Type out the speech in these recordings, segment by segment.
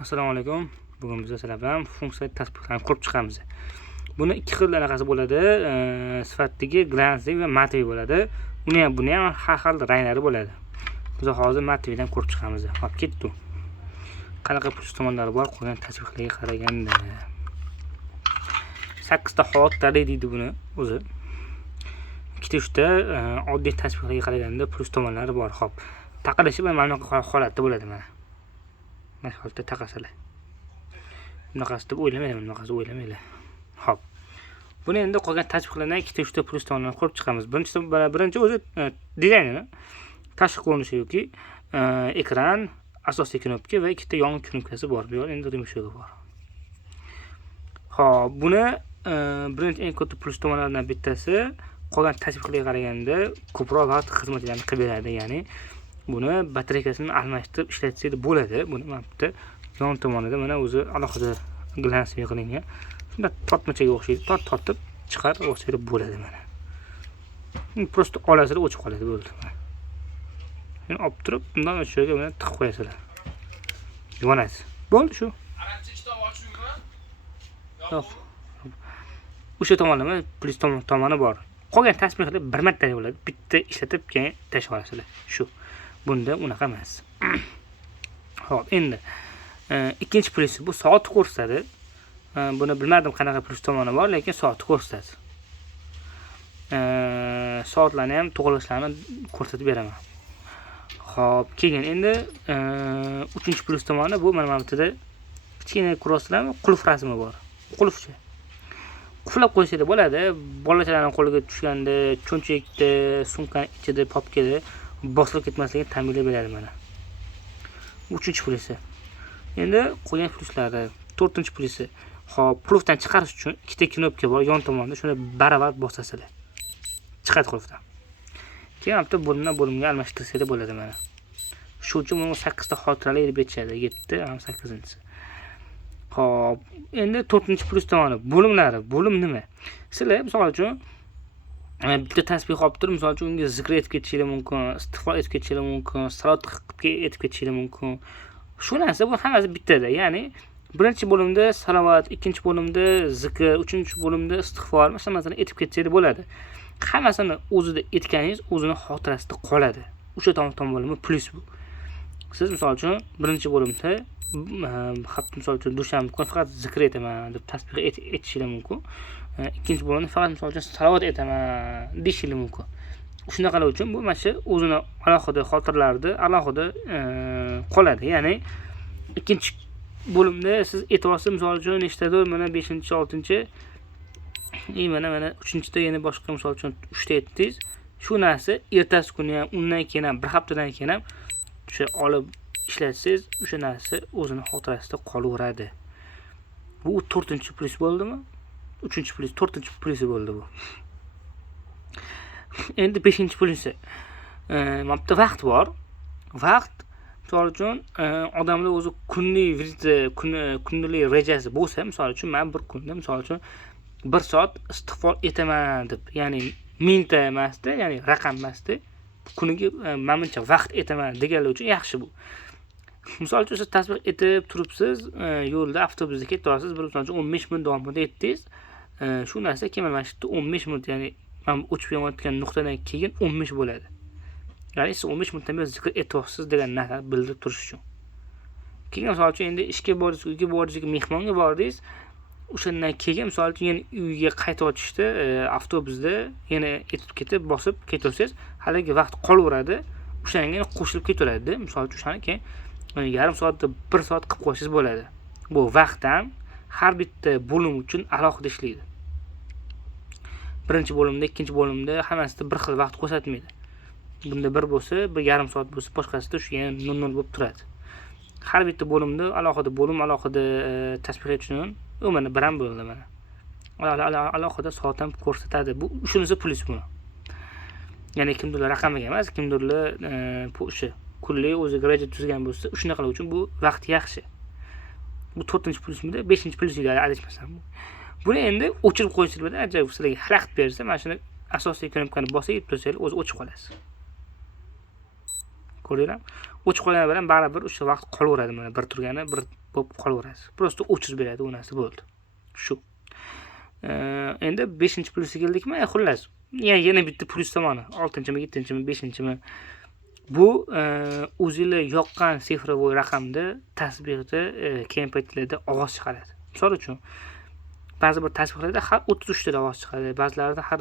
Assalomu alaykum. Bugun biz sizlar bilan funksiya tasbihlarni ko'rib chiqamiz. Buni ikki xil anaqasi bo'ladi. Sifatdagi glansli va matoviy bo'ladi. Buni ham har xil ranglari bo'ladi. Biz hozir matoviydan ko'rib chiqamiz. Hop ketdi. Qanaqa plus tomonlari bor, qolgan tasbihlarga qaraganda 8 ta holatlar deydi buni o'zi. Ikkita uchta oddiy tasbihlarga qaraganda plus tomonlari bor. Hop. Taqilishi va mana bunaqa holatda bo'ladi mana. Mana holatda taqasalar. Bunaqasi deb o'ylamayman. Hop. Buni endi qolgan tasbihlardan ikkita uchta plus tomonlarni ko'rib chiqamiz. Birinchi o'zi dizaynini, tashqi ko'rinishi yoki ekran, asosiy knopka va ikkita yongi knopkasi bor. Bu yerda endi yumshog'i bor. Hop, buni birinchi eng katta plus tomonlardan bittasi qolgan tasbihlarga qaraganda ko'proq vaqt xizmatlarini qilib beradi. Ya'ni buni batareykasini almashtirib ishlatsangiz bo'ladi. Buni mana bitta yon tomonida mana o'zi alohida glans qilingan. Shunda tortmachaga o'xshaydi. Tortib chiqarib olsangiz bo'ladi mana. Prosta olasizlar o'chib qoladi bo'ldi. Endi olib turib, bundan o'shaga mana tiqib qo'yasizlar. Yonasiz. Bo'ldi shu. Arabcha kitob ochingmi? Yo'q. O'sha tomonlama plus tomoni bor. Qolgan tasbihlar bir marta bo'ladi. Bitta ishlatib keyin tashlab olasizlar. Shu. Bunda unaqa emas. Xo'p, endi ikkinchi plusi bu soat ko'rsatadi. Buni bilmadim qanaqa plus tomoni bor, lekin soat ko'rsatadi. Soatlarni ham to'g'rilishlarini ko'rsatib beraman. Xo'p, keyin endi uchinchi plus tomoni bu mana bu yerda kichkina ko'rasizlarmi? Qulf rasmi bor. Qulfchi. Qulflab qo'yishlar bo'ladi. Bolachalarning qo'liga tushganda, cho'nchakda, sumkaning ichida, popkada bosilib ketmasligini ta'minlab beradi mana. Uchinchi plusi. Endi qolgan pluslari, to'rtinchi plusi. Xo'p, qulfdan chiqarish uchun ikkita knopka bor yon tomonda, shuni baravar bosasizlar. Chiqadi qulfdan. Keyin bitta bo'limga almashtirsangiz bo'ladi mana. Shu uchun buni 8 ta xotiralar berib ketishadi. 7, 8-inchisi. Xo'p, endi 4-plus tomoni bo'limlari. Bo'lim nima? Sizlar misol uchun bitta tasbih olib turib, misol uchun unga zikr etib ketishingiz mumkin, istig'for etib ketishingiz mumkin, salot qilib etib ketishingiz mumkin. Shu narsa bu hammasi bittada. Ya'ni birinchi bo'limda salovat, ikkinchi bo'limda zikr, uchinchi bo'limda istig'for, masalan etib ketsangiz bo'ladi. Hammasini o'zida etganingiz o'zini xotirasida qoladi. O'sha tomon bo'limi plus bu. Siz misol uchun birinchi bo'limda hatto misol uchun dushanba kuni faqat zikr etaman deb tasbih etishingiz mumkin. Ikkinchi bo'limda faqat misol uchun salovat etaman deyishingiz mumkin. Shunaqalar uchun bu mana shu o'zini alohida xotirlarida alohida qoladi. Ya'ni ikkinchi bo'limda siz e'tiborsiz misol uchun nechtadir mana 5-chi, 6-chi mana 3-chida yana boshqa misol uchun 3 ta etdingiz. Shu narsa ertasi kuni ham, undan keyin ham, bir haftadan keyin ham o'sha olib ishlatsangiz, o'sha narsa o'zini xotirasida qolaveradi. Bu 4-plus bo'ldimi? 3-plus, 4-plus bo'ldi bu. Endi 5-plusi. Mana bu vaqt bor. Vaqt misol uchun odamlar o'zi kunlik rejasi bo'lsa, misol uchun men bir kunda misol uchun 1 soat istig'for etaman deb, ya'ni minta emasda, ya'ni raqam emasda, kuniga menimcha vaqt etaman deganlar uchun yaxshi bu. Misol uchun siz tasbih etib turibsiz, yo'lda avtobusda ketyapsiz, bir misol uchun 15 minut davomida etdingiz. Shu narsa keyin mana shu 15 minut, ya'ni men o'chib yonayotgan nuqtadan keyin 15 bo'ladi. Ya'ni siz 15 minutdan beri zikr etyapsiz degan narsa bildirib turish uchun. Keyin misol uchun endi ishga bordingiz, uyga bordingiz, mehmonga bordingiz. O'shandan keyin misol uchun yana uyga qaytib o'tishda avtobusda yana etib ketib bosib ketyapsiz, haligi vaqt qolaveradi. O'shanga qo'shilib ketaveradi. Misol uchun o'shani keyin yarim soatda 1 soat qilib qo'yishingiz bo'ladi. Bu vaqt ham har bitta bo'lim uchun alohida ishlaydi. Birinchi bo'limda, ikkinchi bo'limda hammasida bir xil vaqt ko'rsatmaydi. Bunda 1 bo'lsa, bir yarim soat bo'lsa, boshqasida shu yana 0 bo'lib turadi. Har bitta bo'limda alohida tasbih uchun mana bir ham bo'ldi mana. Alohida soat ham ko'rsatadi. Bu shunisi plus buni. Ya'ni kimdirlar raqamiga emas, kimdirlar o'sha kunlik o'ziga reja tuzgan bo'lsa, shunaqalar uchun bu vaqt yaxshi. Bu 4-plusmida, 5-plusida adashmasam. Buni endi o'chirib qo'yishlar bilan ajoyib sizlarga xalaqit bersa, mana shuni asosiy knopkani bosib tursangiz o'zi o'chib qolasiz. Ko'rdinglarmi? o'chib qolgani bilan baribir o'sha vaqt qolaveradi, mana bir turgani bir bo'lib qolaveradi. Prosta o'chirib beradi, u narsa bo'ldi. Shu. Endi 5-plyusga keldikmi? Xullas, yana bitta plyus tomoni, 6-mi, 7-mi, 5-mi. Bu o'zingizga yoqqan sifrovoy raqamda tasbihda keyin paytlarda ovoz chiqaradi. Misol uchun, ba'zi bir tasbihlarda har 33 ta ovoz chiqadi, ba'zilarida har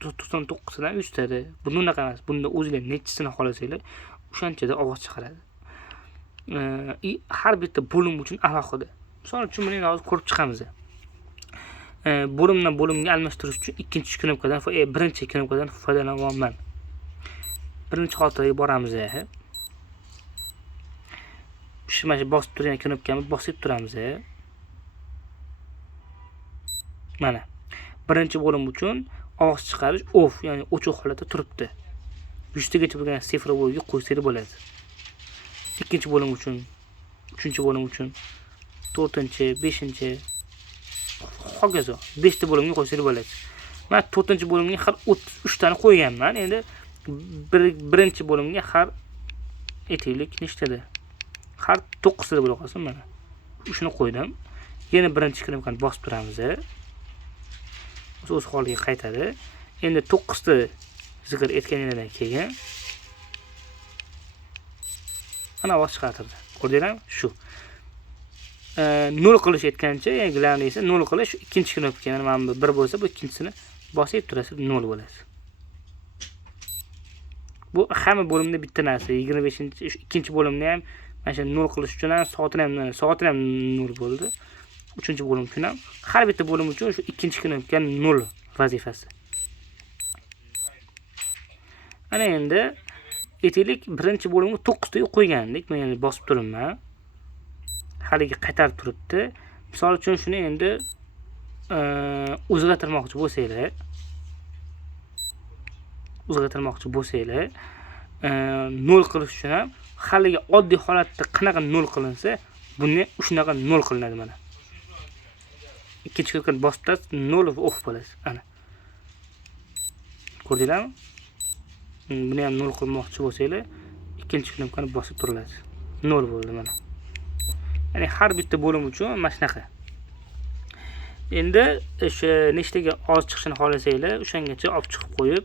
99 tadan 100 ta. Bunaqa emas. Bunda o'zingizlar nechisini xohlasanglar, o'shanchada ovoz chiqaradi. Har bitta bo'lim uchun alohida. Misol uchun buni hozir ko'rib chiqamiz. Bo'limdan bo'limga almashtirish uchun ikkinchi knopkadan, birinchi knopkadan foydalanyapman. Birinchi xotiraga boramiz. Mana bosib turgan knopkani bosib turamiz. Mana. Birinchi bo'lim uchun ovoz chiqarish off, ya'ni o'chiq holatda turibdi. 100 tagacha bo'lgan sifrovoyga qo'ysangiz bo'ladi. Ikkinchi bo'lim uchun, uchinchi bo'lim uchun, 4-chi, 5-chi, hokazo 5 ta bo'limga qo'ysangiz bo'ladi. Men 4-chi bo'limga har 33 tani qo'yganman. Endi birinchi bo'limga har aytaylik nechtada? Har 9 ta bo'la qolsin mana. Shuni qo'ydim. Yana birinchi knopkani bosib turamiz. O'z holiga qaytadi. Endi 9 ta zikr etganingizdan keyin ana ovoz chiqartirdi. Ko'rdingizmi? Shu. 0 qilish aytgancha, yangilarni esa 0 qilish ikkinchi knopka. Mana bu 1 bo'lsa, bu ikkinchisini bosib turasiz, 0 bo'ladi. Bu hamma bo'limda bitta narsa. 25-chi ikkinchi bo'limni ham mana shu 0 qilish uchun ham soatini ham 0 bo'ldi. 3-bo'lim uchun ham har bitta bo'lim uchun shu ikkinchi knopka 0 vazifasi. Ana endi aytaylik, birinchi bo'limga 9 ta qo'ygandik. Men endi bosib turibman. Haliga qaytarib turibdi. Misol uchun shuni endi o'zgartirmoqchi bo'lsanglar, 0 qilish uchun ham haliga oddiy holatda qanaqa 0 qilinsa, buni shunaqa 0 qilinadi mana. Ikkinchi knopkani bosib turasiz, 0 va off bo'ladi. Ana. Ko'rdinglarmi? Buni ham 0 qilmoqchi bo'lsanglar, ikkinchi knopkani bosib turiladi. 0 bo'ldi mana. Ya'ni har bitta bo'lim uchun mana shunaqa. Endi o'sha nechtaga oz chiqishini xohlasanglar, o'shangacha olib chiqib qo'yib,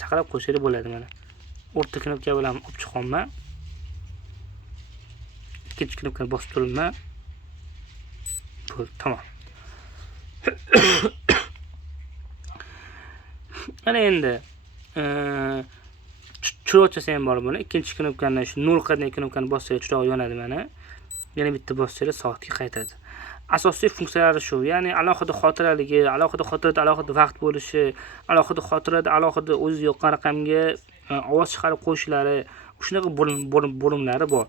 saqlab qo'ysangiz bo'ladi mana. O'rta knopka bilan olib chiqaman. Ikkinchi knopkani bosib turibman. Bo'ldi, tamom. Ana endi chiroqchasi ham bor buni. Ikkinchi knopkani shu 0 qilgan knopkani bossangiz chiroq yonadi mana. Yana bitta bossangiz soatga qaytadi. Asosiy funksiyalari shu. Ya'ni alohida xotiraligi, alohida xotirada alohida vaqt bo'lishi, alohida xotirada alohida o'zi yoqqan raqamga ovoz chiqarib qo'yishlari, shunaqa bo'limlari bor.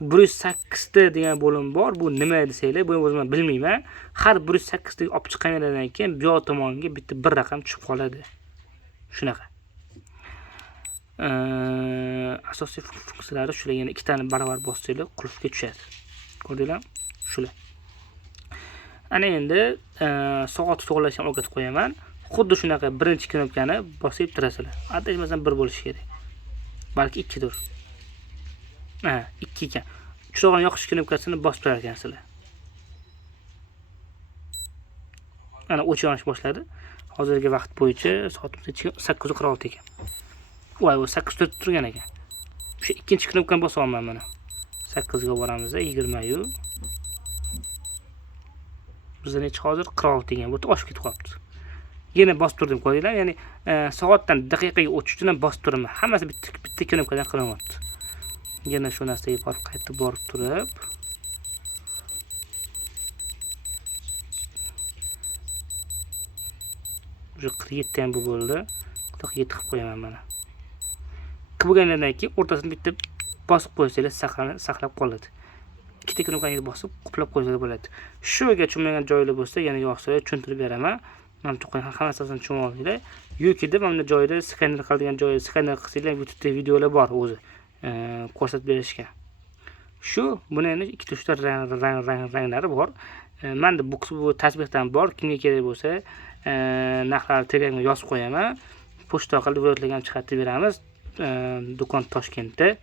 108 ta degan bo'lim bor. Bu nima desanglar, buni o'zim bilmayman. Har 108 taga olib chiqqandan keyin bu yoq tomonga bitta bir raqam tushib qoladi. Shunaqa. Asosiy funksiyalari shular. Yana ikkitani baravar bossanglar qulfga tushadi. Ko'rdinglarmi? Shular. Ana endi soat to'g'rilashni o'rgatib qo'yaman. Xuddi shunaqa birinchi knopkani bosib turasizlar. Adashmasam 1 bo'lishi kerak. Balki 2 dir. 2 ekan. Chiroqni yoqish knopkasini bosib turar ekansizlar. Ana o'chirish boshladi. Hozirgi vaqt bo'yicha soatimiz 8:46 ekan. Voy, bu 8:04 turgan ekan. O'sha ikkinchi knopkani bosaman mana. 8 ga boramiz, 20 yu. Bizda necha hozir 46 ekan. Bu oshib ketib qolibdi. Yana bosib turdim, ko'rdinglar? Ya'ni soatdan daqiqaga o'tish uchun bosib turaman. Hammasi bitta knopkadan qilinyapti. Yana shu narsaga qaytib borib turib, уже 47 ham bu bo'ldi. 47 qilib qo'yaman mana. Bo'lgandan keyin o'rtasini bitta bosib qo'ysangiz saqlab qoladi. Ikkita knopkani bosib qoplab qo'ysangiz bo'ladi. Shuga tushunmagan joylar bo'lsa, yana yo'qsa tushuntirib beraman. Mana bu hammasini tushunib olinglar. Yoki deb mana joyda skaner qiladigan joyda skaner qilsanglar, YouTube'da videolar bor o'zi. Ko'rsatib berishgan. Shu buni endi ikkita uchta ranglari bor. Menda bu tasbihdan bor. Kimga kerak bo'lsa, narxlarni Telegramga yozib qo'yaman. Pochta orqali videolarni ham chiqarib beramiz. do'kon Toshkentda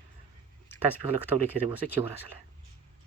tasbihlar kitoblar kerak bo'lsa kelaverasizlar.